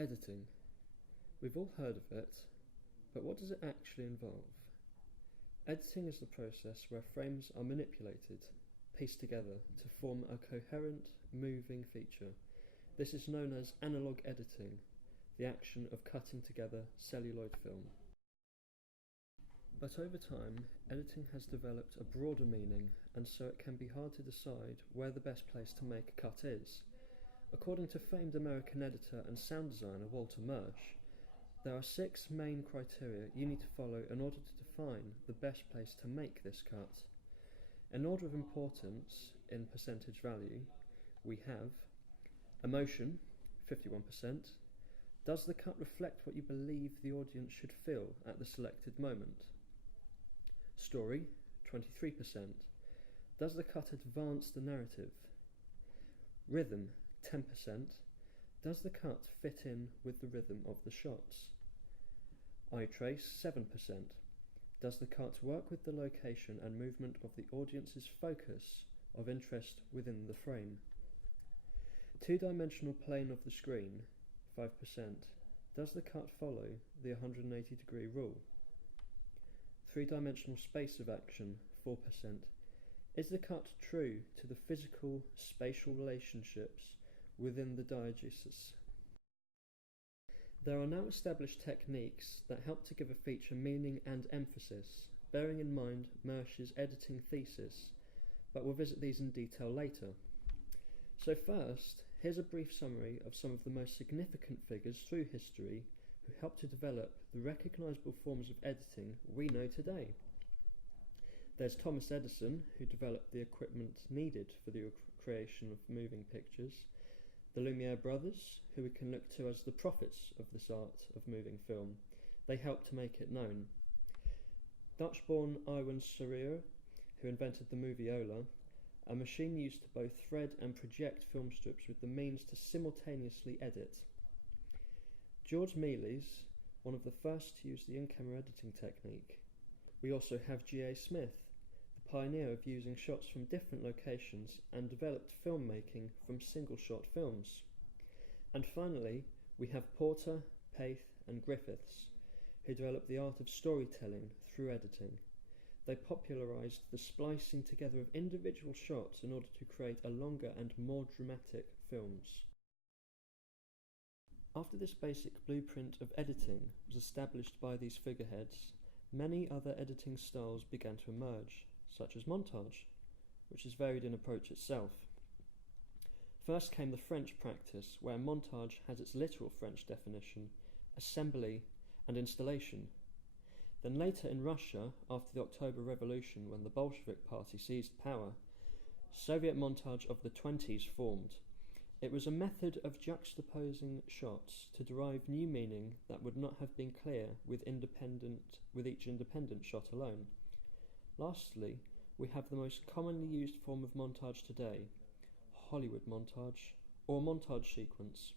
Editing. We've all heard of it, but what does it actually involve? Editing is the process where frames are manipulated, pieced together to form a coherent, moving feature. This is known as analog editing, the action of cutting together celluloid film. But over time, editing has developed a broader meaning, and so it can be hard to decide where the best place to make a cut is. According to famed American editor and sound designer Walter Murch, there are 6 main criteria you need to follow in order to define the best place to make this cut. In order of importance, in percentage value, we have emotion, 51%. Does the cut reflect what you believe the audience should feel at the selected moment? Story, 23%. Does the cut advance the narrative? Rhythm, 10%. Does the cut fit in with the rhythm of the shots? Eye trace, 7%. Does the cut work with the location and movement of the audience's focus of interest within the frame? Two-dimensional plane of the screen, 5%. Does the cut follow the 180-degree rule? Three-dimensional space of action, 4%. Is the cut true to the physical, spatial relationships within the diegesis? There are now established techniques that help to give a feature meaning and emphasis, bearing in mind Murch's editing thesis, but we'll visit these in detail later. So first, here's a brief summary of some of the most significant figures through history who helped to develop the recognisable forms of editing we know today. There's Thomas Edison, who developed the equipment needed for the creation of moving pictures. The Lumiere brothers, who we can look to as the prophets of this art of moving film. They helped to make it known. Dutch-born Iwan Sereur, who invented the moviola, a machine used to both thread and project film strips with the means to simultaneously edit. George Mealy's, one of the first to use the in-camera editing technique. We also have G.A. Smith, the pioneer of using shots from different locations and developed filmmaking from single-shot films. And finally, we have Porter, Paith and Griffiths, who developed the art of storytelling through editing. They popularised the splicing together of individual shots in order to create a longer and more dramatic films. After this basic blueprint of editing was established by these figureheads, many other editing styles began to emerge, such as montage, which is varied in approach itself. First came the French practice, where montage has its literal French definition, assembly and installation. Then later in Russia, after the October Revolution, when the Bolshevik Party seized power, Soviet montage of the 20s formed. It was a method of juxtaposing shots to derive new meaning that would not have been clear with each independent shot alone. Lastly, we have the most commonly used form of montage today, Hollywood montage, or montage sequence.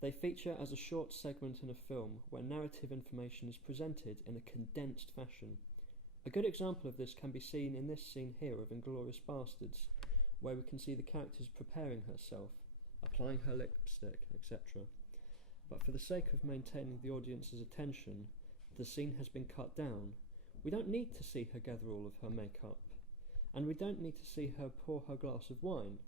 They feature as a short segment in a film where narrative information is presented in a condensed fashion. A good example of this can be seen in this scene here of Inglourious Basterds, where we can see the characters preparing herself, applying her lipstick, etc. But for the sake of maintaining the audience's attention, the scene has been cut down. We don't need to see her gather all of her makeup, and we don't need to see her pour her glass of wine.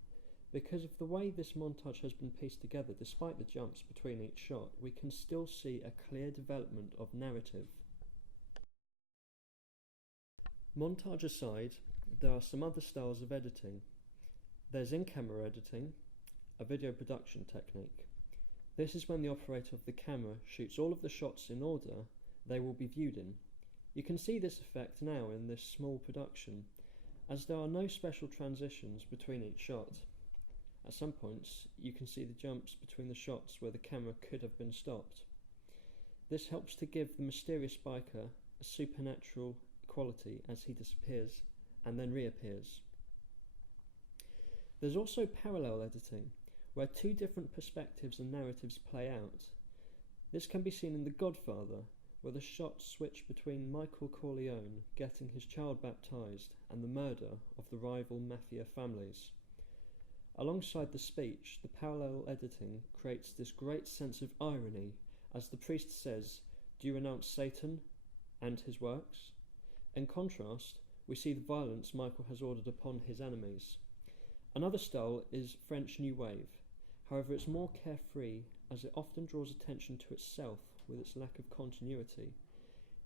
Because of the way this montage has been pieced together, despite the jumps between each shot, we can still see a clear development of narrative. Montage aside, there are some other styles of editing. There's in-camera editing, a video production technique. This is when the operator of the camera shoots all of the shots in order they will be viewed in. You can see this effect now in this small production, as there are no special transitions between each shot. At some points, you can see the jumps between the shots where the camera could have been stopped. This helps to give the mysterious biker a supernatural quality as he disappears and then reappears. There's also parallel editing, where two different perspectives and narratives play out. This can be seen in The Godfather, where the shots switch between Michael Corleone getting his child baptized and the murder of the rival mafia families. Alongside the speech, the parallel editing creates this great sense of irony as the priest says, "Do you renounce Satan and his works?" In contrast, we see the violence Michael has ordered upon his enemies. Another style is French New Wave. However, it's more carefree as it often draws attention to itself with its lack of continuity.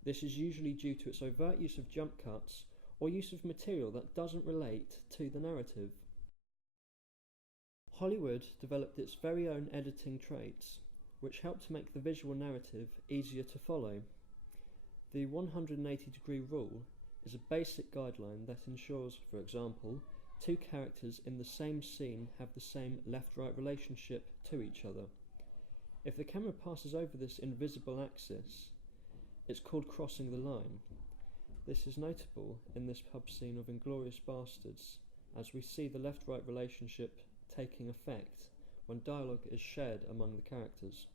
This is usually due to its overt use of jump cuts or use of material that doesn't relate to the narrative. Hollywood developed its very own editing traits, which helped to make the visual narrative easier to follow. The 180-degree rule is a basic guideline that ensures, for example, two characters in the same scene have the same left-right relationship to each other. If the camera passes over this invisible axis, it's called crossing the line. This is notable in this pub scene of Inglourious Basterds, as we see the left-right relationship taking effect when dialogue is shared among the characters.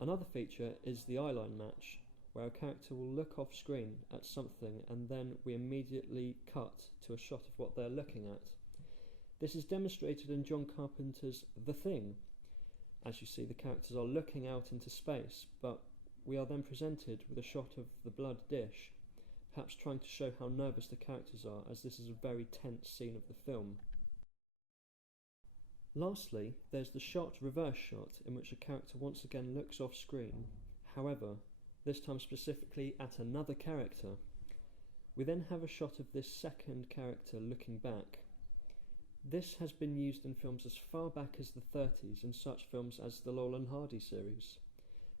Another feature is the eyeline match, where a character will look off screen at something and then we immediately cut to a shot of what they're looking at. This is demonstrated in John Carpenter's The Thing. As you see, the characters are looking out into space, but we are then presented with a shot of the blood dish, perhaps trying to show how nervous the characters are, as this is a very tense scene of the film. Lastly, there's the shot reverse shot, in which a character once again looks off screen, however, this time specifically at another character. We then have a shot of this second character looking back. This has been used in films as far back as the 30s in such films as the Laurel and Hardy series.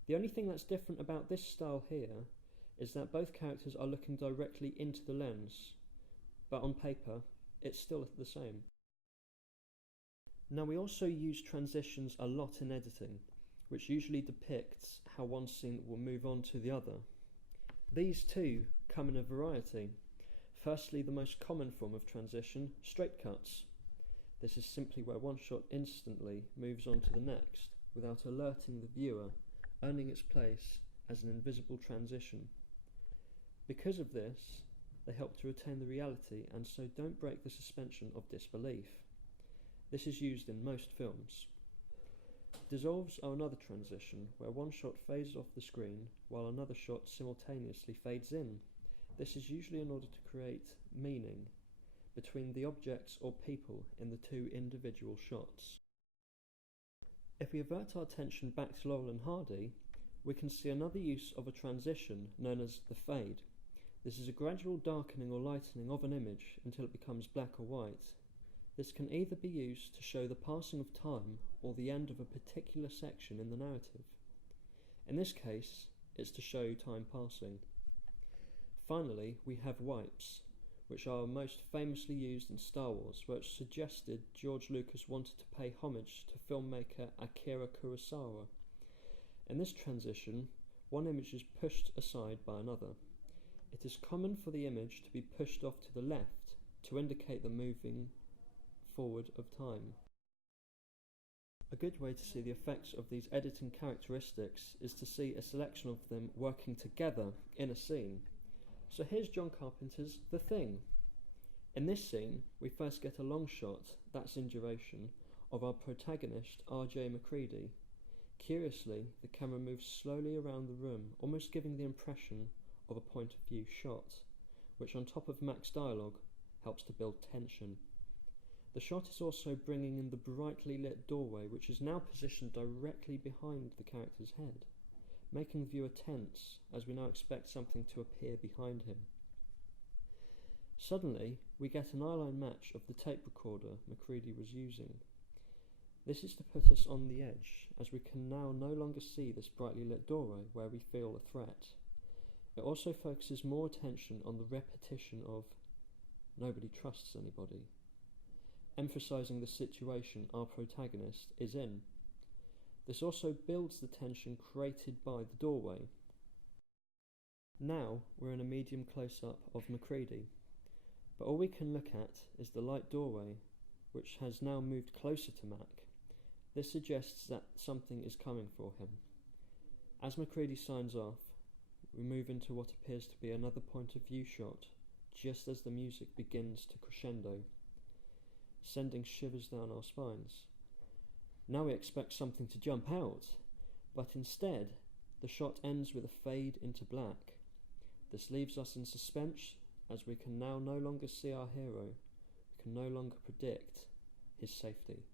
The only thing that's different about this style here is that both characters are looking directly into the lens, but on paper, it's still the same. Now, we also use transitions a lot in editing, which usually depicts how one scene will move on to the other. These too come in a variety. Firstly, the most common form of transition, straight cuts. This is simply where one shot instantly moves on to the next, without alerting the viewer, earning its place as an invisible transition. Because of this, they help to retain the reality and so don't break the suspension of disbelief. This is used in most films. Dissolves are another transition, where one shot fades off the screen while another shot simultaneously fades in. This is usually in order to create meaning between the objects or people in the two individual shots. If we avert our attention back to Laurel and Hardy, we can see another use of a transition known as the fade. This is a gradual darkening or lightening of an image until it becomes black or white. This can either be used to show the passing of time or the end of a particular section in the narrative. In this case, it's to show time passing. Finally, we have wipes, which are most famously used in Star Wars, which suggested George Lucas wanted to pay homage to filmmaker Akira Kurosawa. In this transition, one image is pushed aside by another. It is common for the image to be pushed off to the left to indicate the moving forward of time. A good way to see the effects of these editing characteristics is to see a selection of them working together in a scene. So here's John Carpenter's The Thing. In this scene, we first get a long shot, that's in duration, of our protagonist, R.J. MacReady. Curiously, the camera moves slowly around the room, almost giving the impression of a point of view shot, which on top of Mac's dialogue helps to build tension. The shot is also bringing in the brightly lit doorway, which is now positioned directly behind the character's head, making the viewer tense as we now expect something to appear behind him. Suddenly, we get an eyeline match of the tape recorder MacReady was using. This is to put us on the edge, as we can now no longer see this brightly lit doorway where we feel a threat. It also focuses more attention on the repetition of "nobody trusts anybody," emphasising the situation our protagonist is in. This also builds the tension created by the doorway. Now we're in a medium close-up of MacReady, but all we can look at is the light doorway, which has now moved closer to Mac. This suggests that something is coming for him. As MacReady signs off, we move into what appears to be another point of view shot, just as the music begins to crescendo. sending shivers down our spines. Now we expect something to jump out, but instead the shot ends with a fade into black. This leaves us in suspense, as we can now no longer see our hero. We can no longer predict his safety.